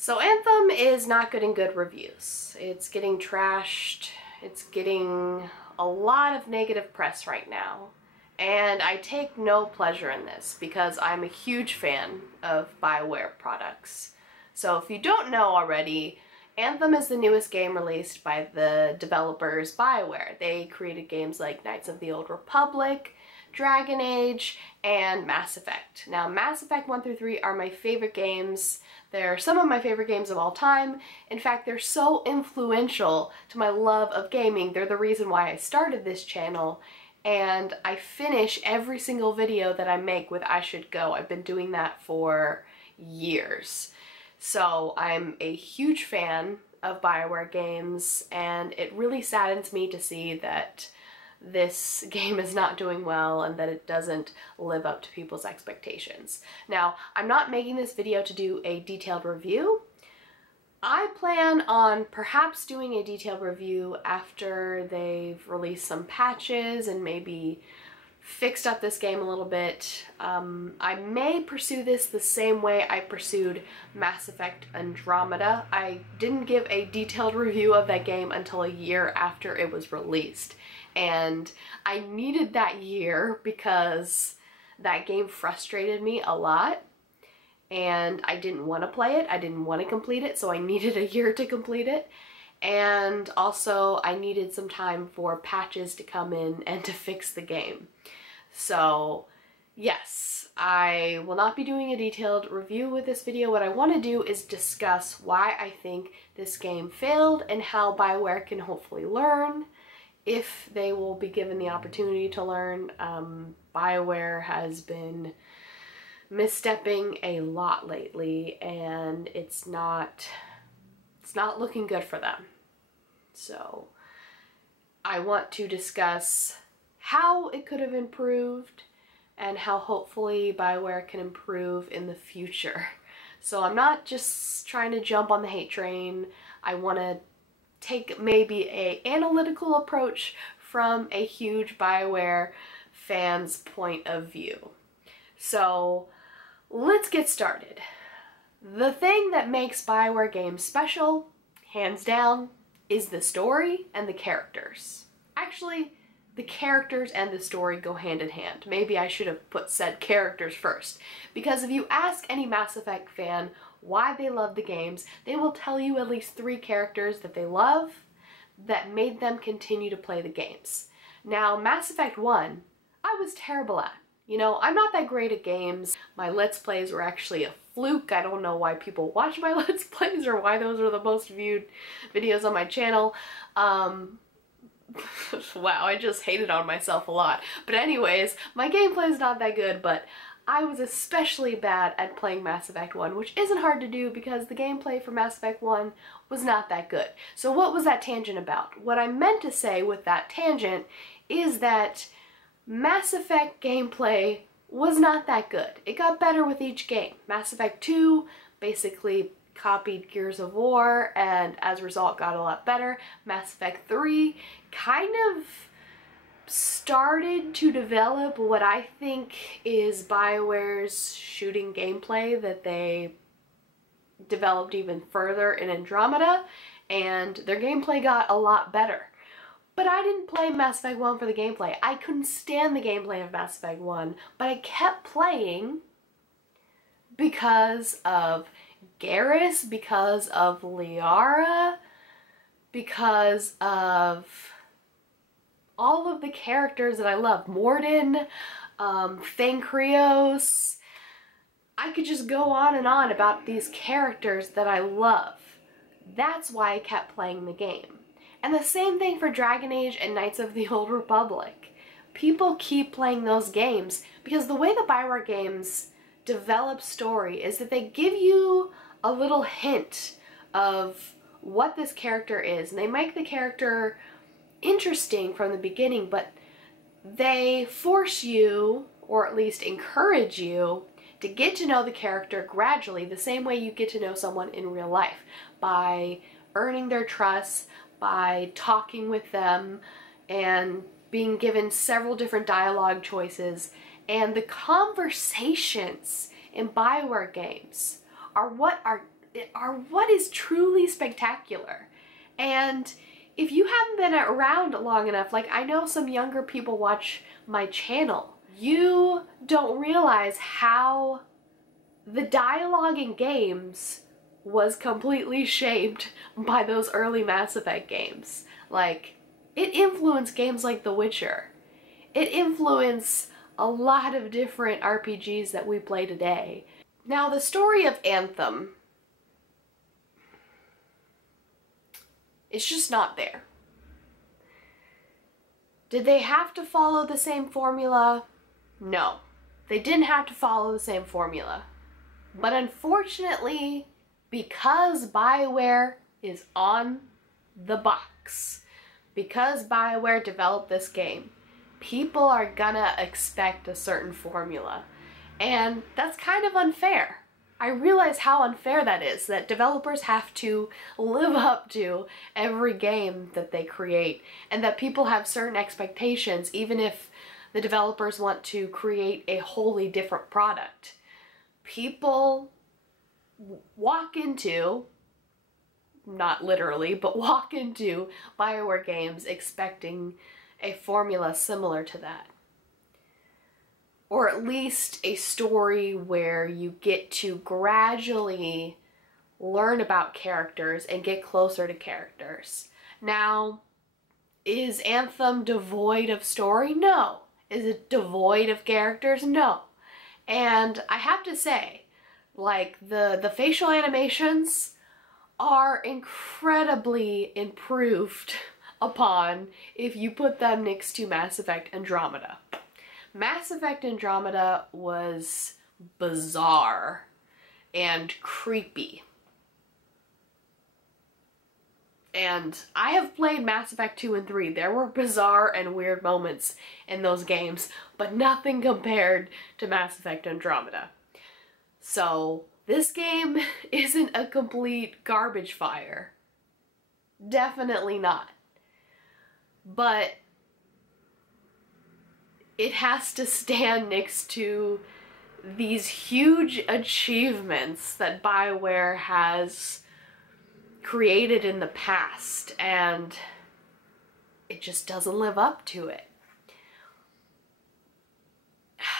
So Anthem is not getting good reviews. It's getting trashed. It's getting a lot of negative press right now. And I take no pleasure in this because I'm a huge fan of Bioware products. So if you don't know already, Anthem is the newest game released by the developers Bioware. They created games like Knights of the Old Republic, Dragon Age, and Mass Effect. Now, Mass Effect 1 through 3 are my favorite games. They're some of my favorite games of all time. In fact, they're so influential to my love of gaming. They're the reason why I started this channel, and I finish every single video that I make with I Should Go. I've been doing that for years. So I'm a huge fan of Bioware games, and it really saddens me to see that this game is not doing well and that it doesn't live up to people's expectations. Now, I'm not making this video to do a detailed review. I plan on perhaps doing a detailed review after they've released some patches and maybe fixed up this game a little bit. I may pursue this the same way I pursued Mass Effect Andromeda. I didn't give a detailed review of that game until a year after it was released. And I needed that year because that game frustrated me a lot and I didn't want to play it. I didn't want to complete it, so I needed a year to complete it. And also I needed some time for patches to come in and to fix the game. So yes, I will not be doing a detailed review with this video. What I want to do is discuss why I think this game failed and how Bioware can hopefully learn, if they will be given the opportunity to learn. Bioware has been misstepping a lot lately, and it's not looking good for them. So I want to discuss how it could have improved and how hopefully Bioware can improve in the future. So I'm not just trying to jump on the hate train. I want to take maybe an analytical approach from a huge Bioware fan's point of view. So let's get started. The thing that makes Bioware games special, hands down, is the story and the characters. Actually, the characters and the story go hand in hand. Maybe I should have said characters first, because if you ask any Mass Effect fan why they love the games, they will tell you at least 3 characters that they love that made them continue to play the games. Now, Mass Effect 1, I was terrible at. You know, I'm not that great at games. My Let's Plays were actually a fluke. I don't know why people watch my Let's Plays or why those are the most viewed videos on my channel. Wow, I just hated on myself a lot. But anyways, my gameplay is not that good, but I was especially bad at playing Mass Effect 1, which isn't hard to do because the gameplay for Mass Effect 1 was not that good. So what was that tangent about? What I meant to say with that tangent is that Mass Effect gameplay was not that good. It got better with each game. Mass Effect 2 basically copied Gears of War and as a result got a lot better. Mass Effect 3 kind of started to develop what I think is Bioware's shooting gameplay that they developed even further in Andromeda, and their gameplay got a lot better. But I didn't play Mass Effect 1 for the gameplay. I couldn't stand the gameplay of Mass Effect 1, but I kept playing because of Garrus, because of Liara, because of all of the characters that I love. Mordin, Thankrios. I could just go on and on about these characters that I love. That's why I kept playing the game. And the same thing for Dragon Age and Knights of the Old Republic. People keep playing those games because the way the Bioware games develop story is that they give you a little hint of what this character is, and they make the character interesting from the beginning, but they force you, or at least encourage you, to get to know the character gradually, the same way you get to know someone in real life, by earning their trust, by talking with them, and being given several different dialogue choices. And the conversations in Bioware games are what are what is truly spectacular. And if you haven't been around long enough, like I know some younger people watch my channel, you don't realize how the dialogue in games was completely shaped by those early Mass Effect games. Like, it influenced games like The Witcher. It influenced a lot of different RPGs that we play today. Now, the story of Anthem, it's just not there. Did they have to follow the same formula? No. They didn't have to follow the same formula. But unfortunately, because Bioware is on the box, because Bioware developed this game, people are gonna expect a certain formula. And that's kind of unfair. I realize how unfair that is, that developers have to live up to every game that they create, and that people have certain expectations even if the developers want to create a wholly different product. People walk into, not literally, but walk into Bioware games expecting a formula similar to that. Or at least a story where you get to gradually learn about characters and get closer to characters. Now, is Anthem devoid of story? No. Is it devoid of characters? No. And I have to say, like, the facial animations are incredibly improved upon if you put them next to Mass Effect Andromeda. Mass Effect Andromeda was bizarre and creepy. And I have played Mass Effect 2 and 3. There were bizarre and weird moments in those games, but nothing compared to Mass Effect Andromeda. So, this game isn't a complete garbage fire. Definitely not. But it has to stand next to these huge achievements that Bioware has created in the past, and it just doesn't live up to it.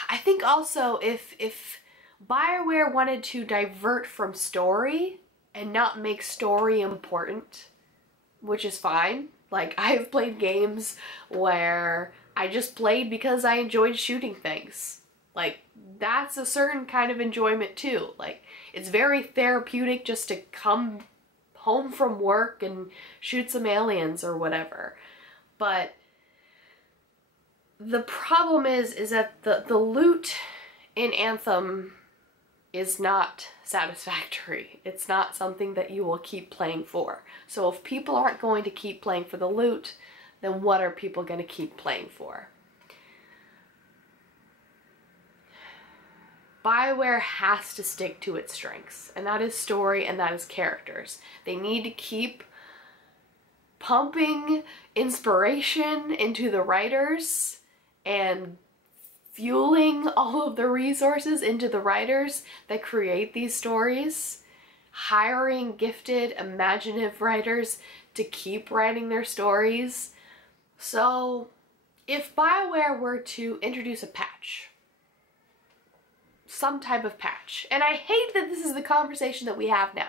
I think also if Bioware wanted to divert from story and not make story important, which is fine. Like, I've played games where I just played because I enjoyed shooting things. Like, that's a certain kind of enjoyment too. Like, it's very therapeutic just to come home from work and shoot some aliens or whatever. But the problem is that the loot in Anthem is not satisfactory. It's not something that you will keep playing for. So if people aren't going to keep playing for the loot, then what are people going to keep playing for? Bioware has to stick to its strengths, and that is story and that is characters. They need to keep pumping inspiration into the writers and fueling all of the resources into the writers that create these stories, hiring gifted, imaginative writers to keep writing their stories. So, if Bioware were to introduce a patch, some type of patch, and I hate that this is the conversation that we have now.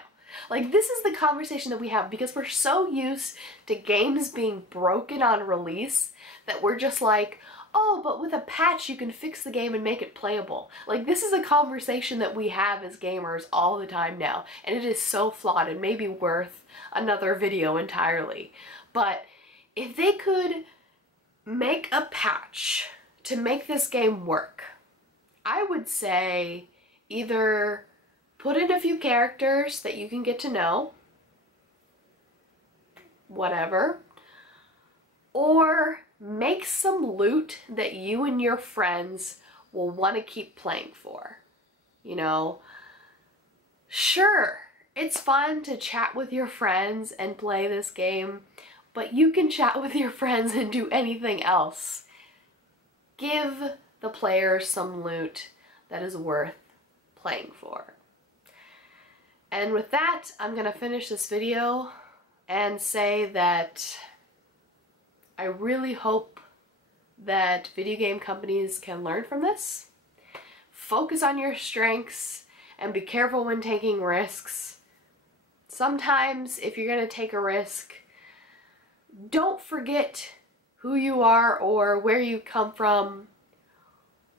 Like, this is the conversation that we have because we're so used to games being broken on release that we're just like, oh, but with a patch you can fix the game and make it playable. Like, this is a conversation that we have as gamers all the time now, and it is so flawed and maybe worth another video entirely. But if they could make a patch to make this game work, I would say either put in a few characters that you can get to know, whatever, or make some loot that you and your friends will want to keep playing for. You know, sure, it's fun to chat with your friends and play this game, but you can chat with your friends and do anything else. Give the players some loot that is worth playing for. And with that, I'm gonna finish this video and say that I really hope that video game companies can learn from this. Focus on your strengths and be careful when taking risks. Sometimes if you're gonna take a risk, don't forget who you are or where you come from.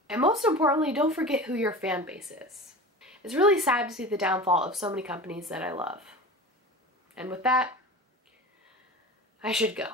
And most importantly, don't forget who your fan base is. It's really sad to see the downfall of so many companies that I love. And with that, I should go.